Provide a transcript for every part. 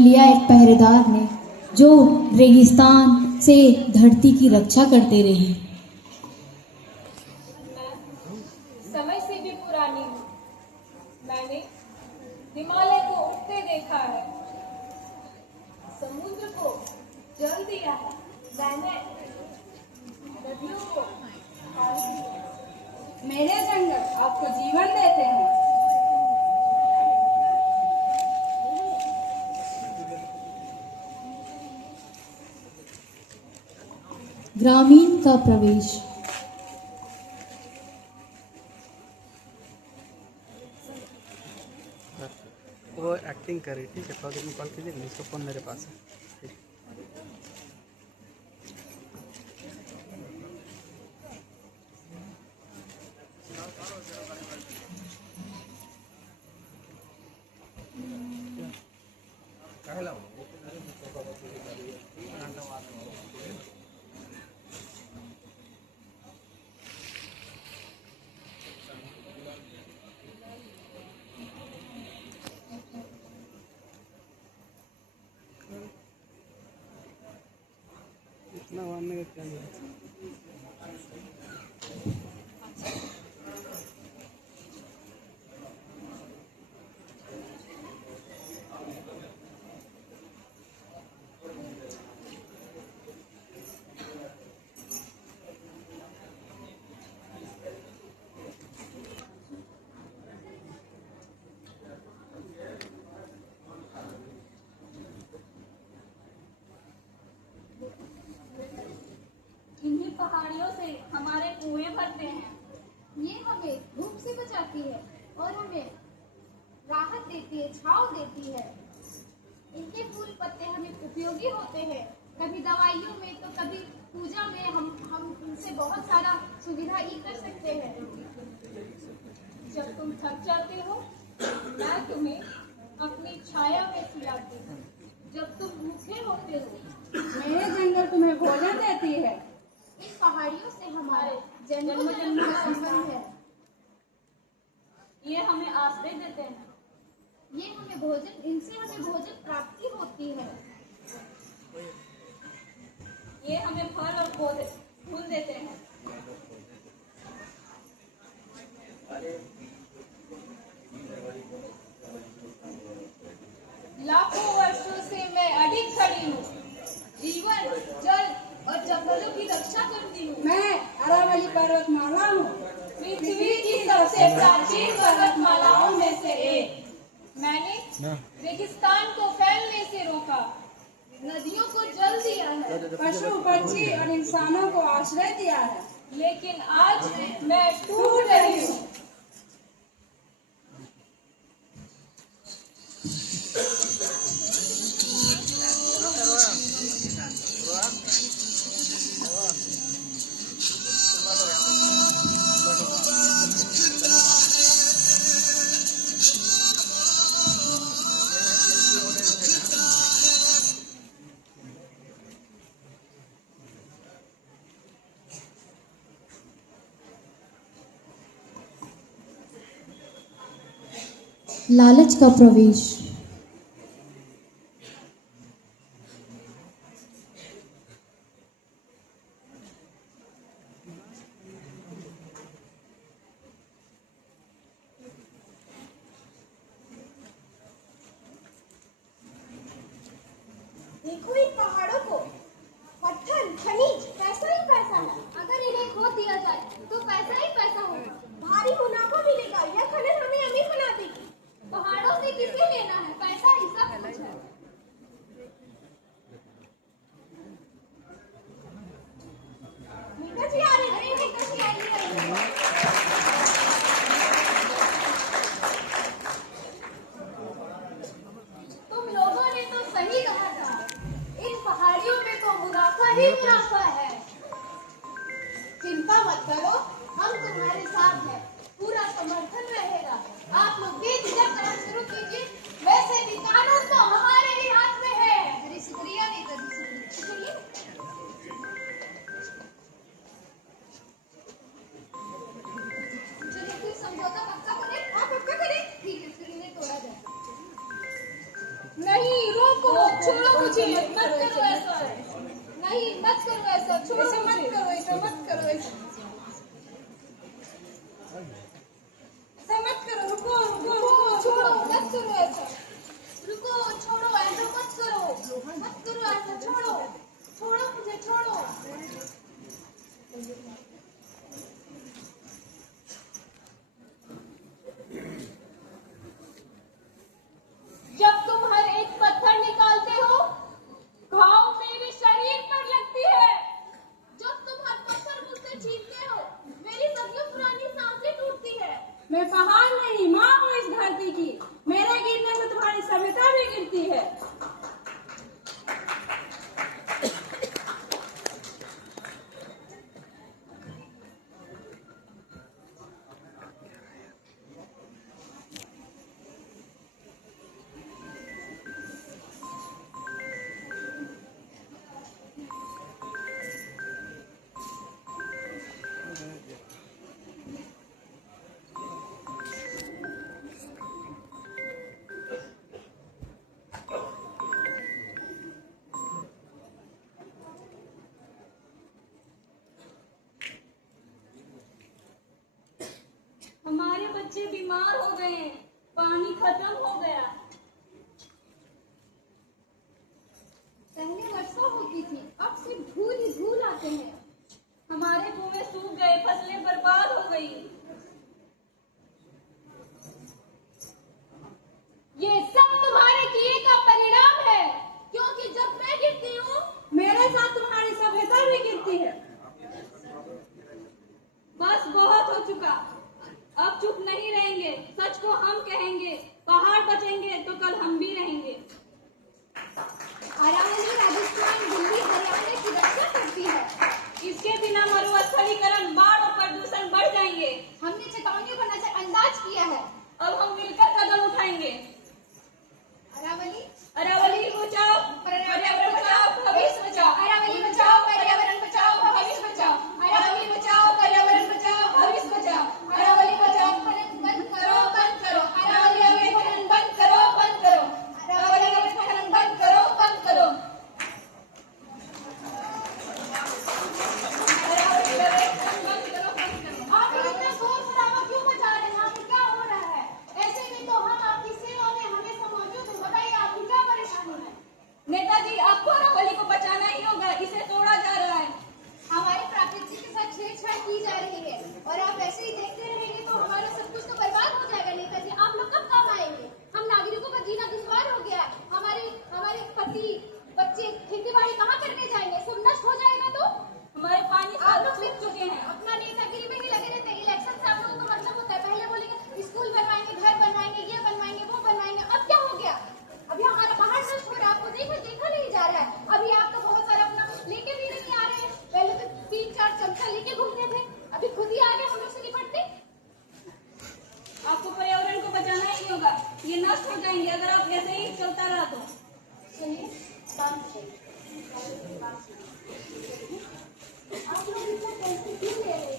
लिया एक पहरेदार ने, जो रेगिस्तान से धरती की रक्षा करते रहे। समय से भी पुरानी हूँ। मैंने हिमालय को उठते देखा है, समुद्र को जल दिया है, मैंने नदियों को पानी दिया। मेरे जंगल आपको जीवन देते हैं। ग्रामीण का प्रवेश। वो एक्टिंग करे, ठीक है, थोड़ा देर में कॉल कीजिए, उसका फ़ोन मेरे पास है। ठीक। इतना मारने का क्या है? इन्हीं पहाड़ियों से हमारे कुएं भरते हैं। ये हमें धूप से बचाती है और हमें राहत देती है, छांव देती है। इनके फूल पत्ते हमें उपयोगी होते हैं, कभी दवाइयों में तो कभी पूजा में। हम इनसे बहुत सारा सुविधा ही कर सकते हैं। जब तुम थक जाते हो, मैं तुम्हें अपनी छाया में सुलाती हूँ। जब तुम भूखे होते हो, मेरे जंगल तुम्हें भोजन देती है। इन पहाड़ियों से हमारे जन्म का संबंध है। ये हमें आश्रय देते हैं। ये हमें भोजन, इनसे हमें भोजन प्राप्ति होती है। ये हमें फल और पौधे फूल देते हैं। लाखों वर्षों से मैं अडिग खड़ी हूँ, जीवन, जल और जंगलों की रक्षा करती हूँ। मैं अरावली पर्वतमाला हूँ, पृथ्वी की सबसे प्राचीन पर्वतमालाओं में से एक। मैंने रेगिस्तान को फैलने से रोका, नदियों को जल दिया है, पशु पक्षी और इंसानों को आश्रय दिया है। लेकिन आज मैं टूट रही हूँ। लालच का प्रवेश। देखो इन पहाड़ों को, पत्थर, खनिज, पैसा ही पैसा है। अगर इन्हें खो दिया जाए तो पैसा ही पैसा होगा, भारी मुनाफा मिलेगा। यह खनन हमें अमीर बना देगी। पहाड़ों से किसे लेना है, पैसा ही सब कुछ है। मीठा जी आ रही है, मीठा जी आ रही है। तुम लोगों ने तो सही कहा था, इन पहाड़ियों में तो मुनाफा ही मुनाफा है। चिंता मत करो, हम तुम्हारे साथ हैं, पूरा समर्थन रहेगा। आप लोग बेझिझक काम शुरू कीजिए। वैसे भी कानून तो हमारे ही हाथ में है। अरे शुक्रिया नेताजी, शुक्रिया। चलो फिर समझौता पक्का करें। हाँ पक्का करें, ठीक है, फिर इन्हें तोड़ा जाए। नहीं, रोको। छोड़ो मुझे, मत करो ऐसा। नहीं, मत करो ऐसा, छोड़ो ऐसा मत मुझे। करो, ऐसा मत करो, ऐसा मत करो, रुको रुको रुको, छोड़ो, मत करो ऐसा। रुको, छोड़ो, ऐसा मत करो, मत करो ऐसा, छोड़ो, छोड़ो मुझे, छोड़ो। जब तुम हर एक पत्थर निकालते हो, घाव मेरे शरीर पर लगती है। जब तुम हर पत्थर मुझसे छीनते हो, मेरी सदियों पुरानी सांसें टूटती है। मैं पहाड़ नहीं, माँ हूँ इस धरती की। मेरे गिरने से तुम्हारी सभ्यता भी गिरती है। हमारे बच्चे बीमार हो गए हैं, पानी खत्म हो गया। पहले वर्षा होती थी, अब सिर्फ धूल ही धूल आते हैं। हमारे कुएं सूख गए, फसलें बर्बाद हो गई। ये सब तुम्हारे किए का परिणाम है, क्योंकि जब मैं गिरती हूँ, मेरे साथ तुम्हारी सभ्यता भी गिरती है। बस बहुत हो चुका, अब चुप नहीं रहेंगे। सच को हम कहेंगे, पहाड़ बचेंगे तो कल हम भी रहेंगे। अरावली राजस्थान, दिल्ली, हरियाणा की रक्षा करती है। इसके बिना मरुस्थलीकरण, बाढ़ और प्रदूषण बढ़ जाएंगे। हमने चेतावनी को नजरअंदाज किया है। अब हम मिलकर कदम उठाएंगे। अरावली अरावली बचाओ, पर्यावरण बचाओ, भविष्य बचाओ। अरावली बचाओ, पर्यावरण बचाओ, भविष्य बचाओ। अरावली बचाओ, पर्यावरण बचाओ, भविष्य बचाओ। अरावली बचाओ, बंद करो, बंद करो। अरावली अवैध बंद करो, बंद करो। अरावली अवैध बंद करो, बंद करो। अरावली अवैध बंद करो, बंद करो। आप लोग इतना शोर शराबा क्यों मचा रहे हैं? यहाँ पे क्या हो रहा है? ऐसे में तो हम आपकी सेवा में हमेशा मौजूद हैं। बताइए आपकी क्या परेशानी है? नेताजी, आपको अरावली को बचाना ही होगा, इसे तोड़ा जा रहा है। हमारे प्रकृति के साथ छेड़छाड़ की जा रही है और आप ऐसे ही देखते रहेंगे तो हमारा सब कुछ तो बर्बाद हो जाएगा। नेताजी, आप लोग कब काम आएंगे? हम नागरिकों का जीना दुश्वार हो गया है। हमारे पति बच्चे खेती बाड़ी कहाँ करने जाएंगे? सब नष्ट हो जाएगा तो हमारे पानी आप लोग सूख सिर्फ चुके हैं। अपना नेतागिरी में ही लगे रहते हैं। इलेक्शन से आप लोगों का मतलब होता है, पहले बोलेंगे स्कूल बनवाएंगे, घर बनवाएंगे, ये बनवाएंगे, वो बनवाएंगे। अब क्या हो गया? अभी हमारा पहाड़ नष्ट हो रहा है, आपको देखा नहीं जा रहा है। अभी आप तो बहुत सारा अपना लेके भी नहीं आ रहे हैं। पहले तो 3-4 चमचा लेके घूमते थे, अभी खुद ही आगे हम लोग से निपटते। आपको पर्यावरण को बचाना ही होगा, ये नष्ट हो जाएंगे अगर आप ऐसे ही चलता रहा तो। सुनिए, आप लोग इतना टेंशन क्यों ले रहे हैं?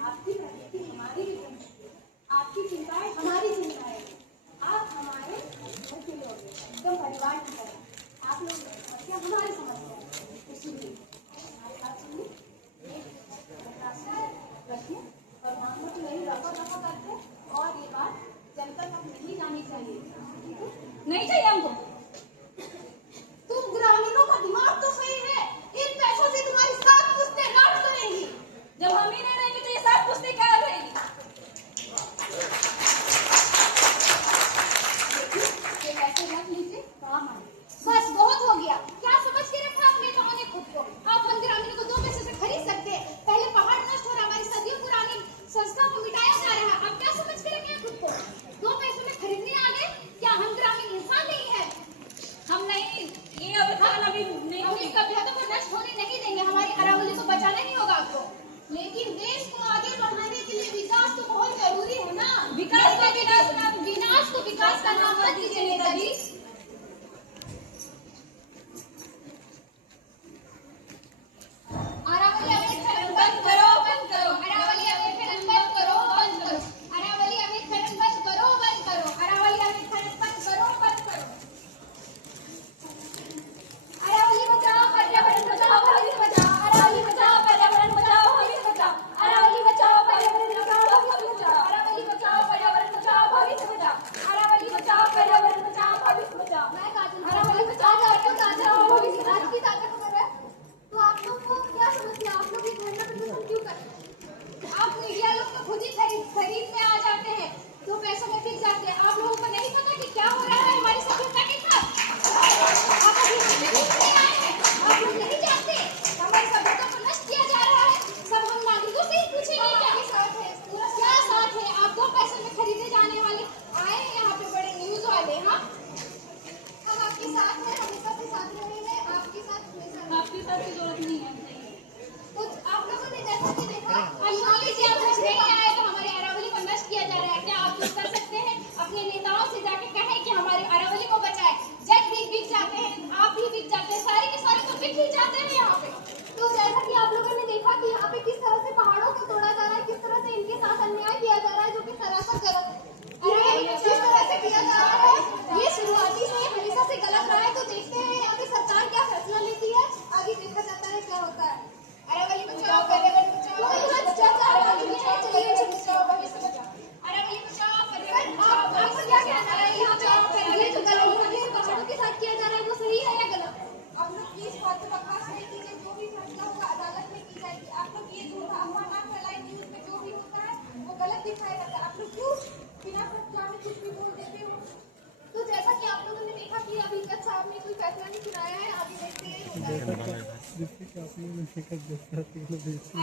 आपकी प्रकृति हमारी भी प्रकृति है, आपकी चिंताएं हमारी चिंताएं हैं। आप हमारे घर के लोग हैं, एकदम परिवार की तरह। आप लोग समस्या हमारी समस्या है, इसीलिए हमारी बात सुनिए, एक रखिए और मामला को नहीं रफा दफा करते। और ये बात जनता तक नहीं जानी चाहिए, ठीक है? नहीं चाहिए हमको। तुम ग्रामीणों का दिमाग तो सही है, इन पैसों से तुम्हारी सात पुश्तें राज करेंगी। जब हम ही नहीं रहेंगे तो ये साथ पुश्तें क्या रहेगी? ये पैसे रख लीजिए, काम आए। बस बहुत हो गया। क्या समझ के रखा आप नेताओं ने खुद को? आप हम ग्रामीणों को 2 पैसे से खरीद सकते हैं। पहले पहाड़ नष्ट हो रहा, हमारी सदियों पुरानी संस्था को मिटाया जा रहा है। आप क्या समझ के रखे हैं खुद को? 2 पैसों में खरीदने आ गए? क्या हम ग्रामीण इंसान नहीं है? हम नहीं, ये अभियान अभी नहीं हम इस सभ्यता को नष्ट होने नहीं देंगे। हमारी अरावली को बचाना ही होगा आपको। लेकिन देश को आगे बढ़ाने के लिए विकास तो बहुत जरूरी है ना। विकास का विनाश ना, विनाश को विकास का नाम मत दीजिए नेताजी। मैं काजल अरावली बचाओ आपको ताजा हो आज की ताजा खबर है। तो आप लोग को क्या समस्या, आप लोग ये धरना प्रदर्शन क्यों कर रहे हैं? आप मीडिया लोग तो खुद ही खरीद में आ जाते हैं, तो पैसों में टिक जाते हैं। आप लोगों को नहीं पता कि क्या हो रहा है हमारी सभ्यता के साथ? आप अभी नहीं आए हैं, आप लोग नहीं जानते हमारी सभ्यता को नष्ट किया जा रहा है। सब हम नागरिकों से ही पूछेंगे क्या साथ है, क्या साथ है? आप 2 पैसे में खरीदे जाने वाले आए हैं यहाँ पे बड़े न्यूज वाले। हाँ, हम आपके साथ हैं, हमेशा से साथ रहेंगे, आपके साथ हमेशा। आपके साथ की जरूरत नहीं है। तो आप लोगों ने जैसा कि देखा, मान लीजिए आप कुछ नहीं आए तो हमारे अरावली को नष्ट किया जा रहा है। क्या आप कुछ कर सकते हैं? अपने नेताओं से जाके कहें कि हमारे अरावली को बचाए। जज भी बिक जाते हैं, आप भी बिक जाते हैं, सारे के सारे तो बिक ही जाते हैं यहाँ पे। तो जैसा कि आप लोगों ने देखा कि यहाँ पे किस तरह से पहाड़ों को तोड़ा जा रहा है, किस तरह से इनके साथ अन्याय किया जा रहा है, जो कि सरासर गलत है। जिस तरह से किया जा रहा है ये शुरुआती से हमेशा से गलत रहा है। तो देखते हैं यहाँ पे सरकार क्या फैसला लेती है, आगे देखा जाता है क्या होता है। अरावली बचाओ, पर्यावरण बचाओ, अरावली बचाओ, चलिए बचाओ, भविष्य बचाओ, अरावली बचाओ, पर्यावरण बचाओ। आपको क्या कहना है यहाँ पे ये जो गलत पहाड़ों के साथ किया जा रहा है वो सही है या गलत है? आप लोग प्लीज बात को बर्खास्त नहीं कीजिए, जो भी फैसला होगा अदालत में की जाएगी। आप लोग ये जो अफवाह ना फैलाएं, न्यूज में जो भी होता है वो गलत दिखाया जाता है। आप लोग क्यों बिना सच्चा में कुछ भी बोल देते हो? तो जैसा कि आप लोगों ने देखा कि अभी तक साहब ने कोई फैसला नहीं सुनाया है, आगे देखते हैं।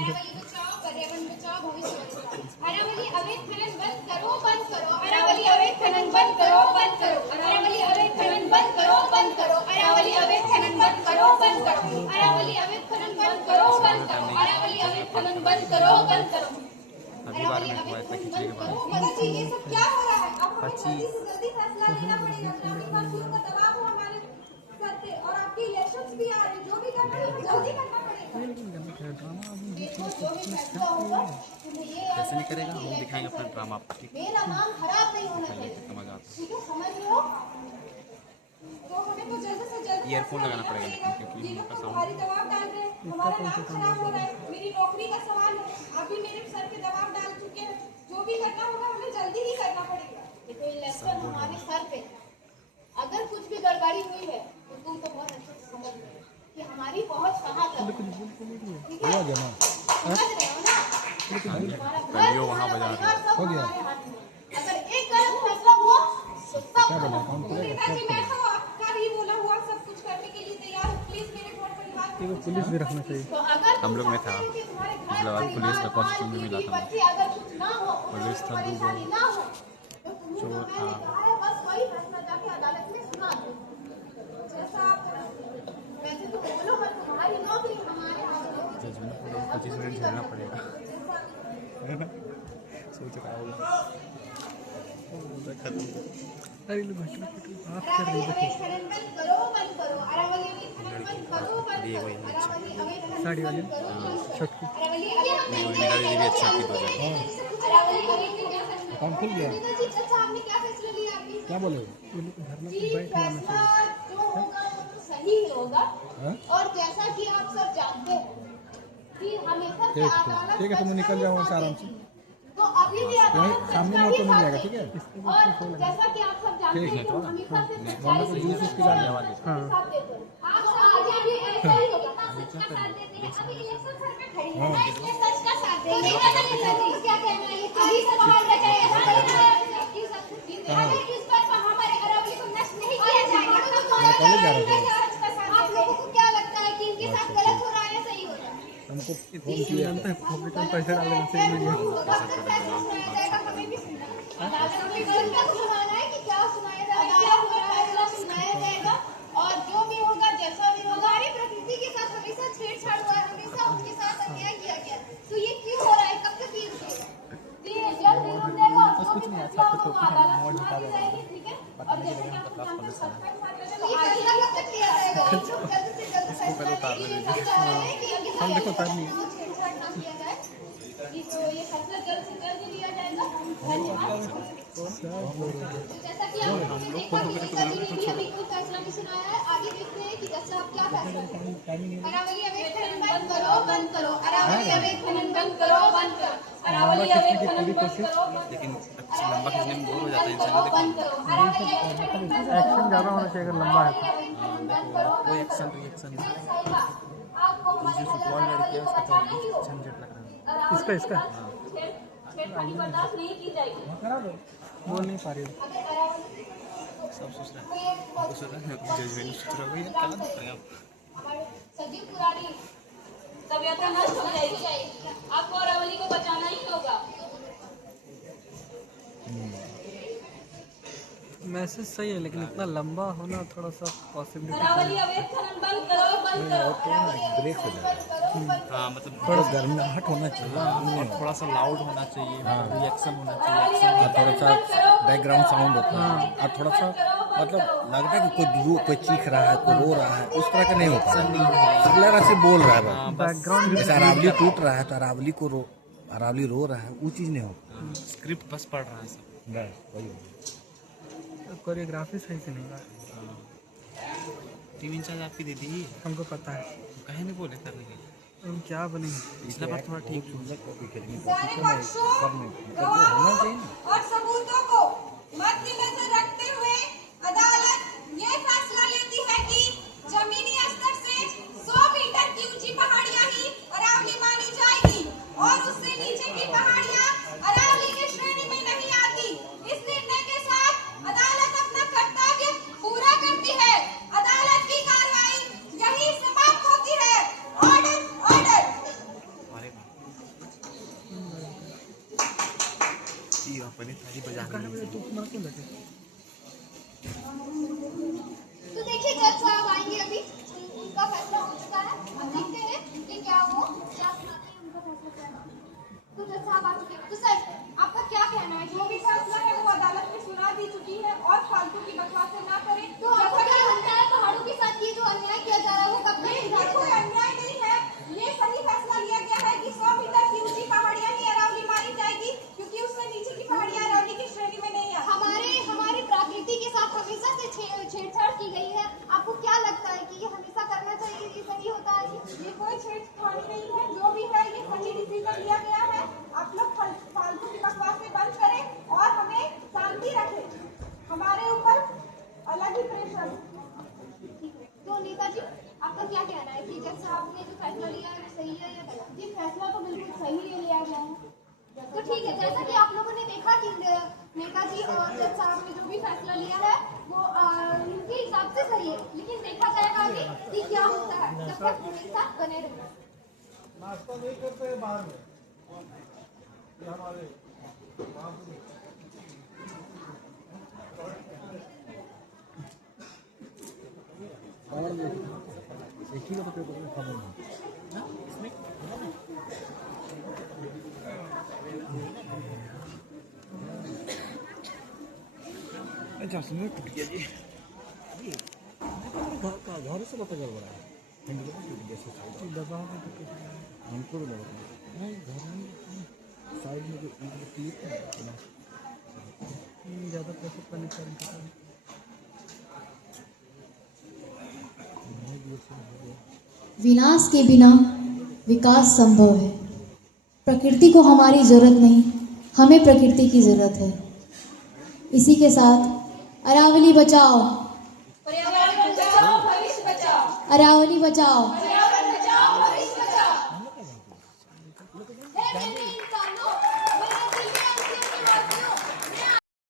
अरावली बचाओ, पर्यावरण बचाओ, भविष्य बचाओ, अरावली अवैध खनन बंद करो, बंद करो, अरावली अवैध खनन बंद करो, बंद करो, अरावली अवैध खनन बंद करो, बंद करो, अरावली अवैध खनन बंद करो, बंद करो, अरावली अवैध खनन बंद करो, बंद करो, अरावली अवैध खनन बंद करो, बंद करो, अरावली अवैध खनन बंद करो, बंद करो। ये सब क्या हो रहा है? अब हमें जल्दी से जल्दी फैसला लेना पड़ेगा। ग्रामीण वासियों का दबाव हो हमारे सर पे, और आपके इलेक्शंस भी आ रहे हैं, जो भी करना है जल्दी करना पड़ेगा। देखो जो भी फैसला होगा तुम्हें ये कैसे नहीं करेगा, हम दिखाएंगे अपना ड्रामा आपको। मेरा नाम खराब नहीं होना चाहिए, ठीक है? समझ रहे हो? तो हमें तो जल्द से जल्द ईयरफोन लगाना पड़ेगा लेकिन, क्योंकि ये लोग उनका तो साउंड भारी दबाव डाल रहे हैं, हमारा नाम खराब हो रहा है, मेरी नौकरी का सवाल है। अभी मेरे सर पे दबाव डाल चुके हैं, जो भी करना होगा हमें जल्दी ही करना पड़ेगा। देखो इलेक्शन हमारे सर पे, अगर कुछ भी गड़बड़ी हुई है तो तुम तो बहुत अच्छे से समझ रहे हो कि हमारी पहुंच कहाँ तक है, ठीक है? समझ रहे हो ना? हमारा घर, वहाँ हमारा बजा परिवार सब हमारे हाथ में। अगर एक गलत फैसला हुआ तो सब नेताजी मैं तो आपका ही बोला हुआ सब कुछ करने के लिए तैयार हूँ। प्लीज मेरे घर परिवार पुलिस भी रखना चाहिए। तो अगर हम लोग में था, पिछला बार पुलिस का कॉस्ट्यूम भी मिला था। अगर कुछ ना हो, पुलिस था, परेशानी ना हो तो तुम्हें जो मैंने कहा है बस वही फैसला जाके अदालत में सुना दो, जैसा आप वैसे तो बोलो, पर तुम्हारी नौकरी हमारे हाथ में होगी। 25 मिनट झेलना पड़ेगा। सोच रहा हूँ अरे लोग आप कर रहे अरावली अवैध खनन बंद करो, बंद करो, अरावली अवैध खनन बंद करो, बंद दिए करो, वही अरावली अवैध खनन साड़ी वाली बंद करो, बंद करो, छटकी अरावली अवैध मेरा दीदी भी अच्छा की तो जाए। अरावली अवैध खनन अकाउंट खुल गया। जी चाचा आपने क्या फैसला लिया अभी? क्या बोले ये लोग धरना जी पे बैठ जाना फैसला चाहिए। जो होगा वो तो सही ही होगा। हाँ? और जैसा कि आप सब जानते हो कि हमेशा से अदालत ठीक है, तुम निकल जाओ वहाँ से आराम से। तो अभी भी अदालत सच सामने का में ही तो मिल साथ जाएगा, देगी। ठीक है? और जैसा कि आप सब जानते हैं कि हम हमेशा से सच्चाई से जूस उसकी गाड़ी साथ देते हैं। आप सब आगे भी ऐसा ही होगा। सच का साथ देते हैं। अभी इलेक्शन सर पे खड़ी है ना, इसलिए सच का साथ देंगे। तो क्या कहना है, ये कभी सवाल रखे अगर इस बार हमारे अरावली को नष्ट नहीं किया जाएगा तो आप लोगों को क्या लगता है कि इनके साथ गलत हो रहा है या सही हो रहा है? हमको फोन किया जानता है, पब्लिक में पैसे डालने से मीडिया अदालत में तक सुनाना है कि क्या सुनाया जाएगा, क्या पूरा फैसला सुनाया जाएगा। और जो भी होगा, जैसा भी होगा, हमारी प्रकृति के साथ हमेशा छेड़छाड़ हुआ है, हमेशा उनके साथ अन्याय किया गया। तो ये क्यों हो रहा है, कब तक ये रुकेगा? जल्द विरोध देगा और जो भी फैसला होगा अदालत सुना दी जाएगी, ठीक है? और जैसे कि आपको जानते हैं सस्पेंड मारने का ये फैसला कब तक लिया जाएगा? जल्द से जल्द फैसला ये सब चाह रहे हैं कि इनके साथ छेड़छाड़ ना किया जाए। तो ये फैसला जल्द से जल्द लिया जाएगा। धन्यवाद। जैसा कि आपने देखा कि नेताजी ने भी अभी कोई फैसला नहीं सुनाया है, आगे देखते हैं कि जैसा आप क्या फैसला करेंगे। अरावली अवैध खनन बंद करो, बंद करो, अरावली अवैध खनन बंद करो, बंद करो, अरावली अवैध खनन बंद करो, लेकिन अच्छी लंबा खींचने में बोर हो जाता है इंसान को। एक्शन ज़्यादा होना चाहिए अगर लंबा है तो। वो एक्शन रिएक्शन जो फुटबॉल में किया उसका तो झंझट लग रहा है। इसका छेड़खानी बर्दाश्त नहीं की जाएगी। बोल नहीं पा रही हो। सब सोच रहा है, वो सोच रहा है जजमेंट सोच रहा है यार क्या कर रहे हैं आप। सदी पुरानी सभ्यता नष्ट हो जाएगी, आपको अरावली को बचाना ही होगा। मैसेज सही है लेकिन इतना लंबा होना थोड़ा सा पॉसिबल। अरावली अवैध खनन बंद करो, बंद करो। ब्रेक हो जाएगा। हाँ मतलब थोड़ा गर्माहट होना चाहिए और थोड़ा सा लाउड होना चाहिए, रिएक्शन होना चाहिए, और थोड़ा सा बैकग्राउंड साउंड होता है और थोड़ा सा मतलब लगता है कि कोई चीख रहा है, कोई रो रहा है, उस तरह का नहीं होता। अगला ऐसे बोल रहा है बस। बैकग्राउंड जैसे अरावली टूट रहा है तो अरावली रो रहा है, वो चीज़ नहीं होता। स्क्रिप्ट बस पढ़ रहा है सब। बस वही कोरियोग्राफी सही से नहीं रहा। टीम इंचार्ज आपकी दीदी ही है, हमको पता है कहे नहीं बोले करने के लिए। हम क्या बनेंगे। पिछला बार थोड़ा ठीक सारे पक्षों, गवाहों और सबूतों को मद्देनजर रखते हुए अदालत ये फैसला लेती है कि जमीनी स्तर से 100 मीटर की ऊंची पहाड़ियां ही अरावली मानी जाएगी और उससे नीचे की पहाड़ियां अरावली की श्रेणी में नहीं आती। इस निर्णय के साथ अदालत अपना कर्तव्य पूरा करती है। अदालत की कार्रवाई यही समाप्त होती है। Order, order. अरे ये अपनी थाली बजा रही है। तो देखिए जज साहब आएंगे अभी, उनका फैसला हो चुका है। अब देखते हैं कि क्या वो क्या सुनाते हैं, उनका फैसला क्या है। तो जज साहब आ चुके हैं। तो सर आपका क्या कहना है? जो भी फैसला है वो अदालत में सुना दी चुकी है और फालतू की बकवासें ना करें। तो आपको क्या लगता है पहाड़ों के साथ ये जो अन्याय किया जा रहा है वो कब तक ये सुधारा कोई जाएगा? अन्याय नहीं है। ये सही फैसला लिया गया है कि 100 मीटर की ऊंची पहाड़ियां ही अरावली मानी जाएगी क्योंकि उससे नीचे की पहाड़ियां अरावली की श्रेणी में नहीं आती। हमारी प्रकृति के साथ हमेशा से छेड़छाड़ की गई है। आपको क्या लगता है कि ये हमेशा करना चाहिए, ये सही होता है? ये कोई छेड़छाड़ नहीं है, जो भी है ये सही डिसीजन लिया गया है। आप लोग फालतू की बकवासें बंद करें और हमें शांति रखें। हमारे ऊपर अलग ही प्रेशर। तो नेताजी आपका क्या कहना है कि जज साहब ने जो फैसला लिया है वो सही है या गलत? ये फैसला तो बिल्कुल सही लिया गया है। तो ठीक है, जैसा कि आप लोगों ने देखा कि नेताजी और जज साहब ने जो भी फैसला लिया है वो उनके हिसाब से सही है, लेकिन देखा जाएगा आगे कि क्या होता है। जब तक मेरे साथ बने रहना। नाश्ता नहीं करते बाहर में ये हमारे एक ही तो पेपर में खबर नहीं। अच्छा सुनो टूट गया जी। घर से पता चल रहा है हमको भी लग रहा है नहीं घर में साइड में जो टीप है ज़्यादा प्रेशर पानी कर विनाश के बिना विकास संभव है। प्रकृति को हमारी जरूरत नहीं, हमें प्रकृति की जरूरत है। इसी के साथ अरावली बचाओ, पर्यावरण बचाओ, भविष्य बचाओ। अरावली बचाओ।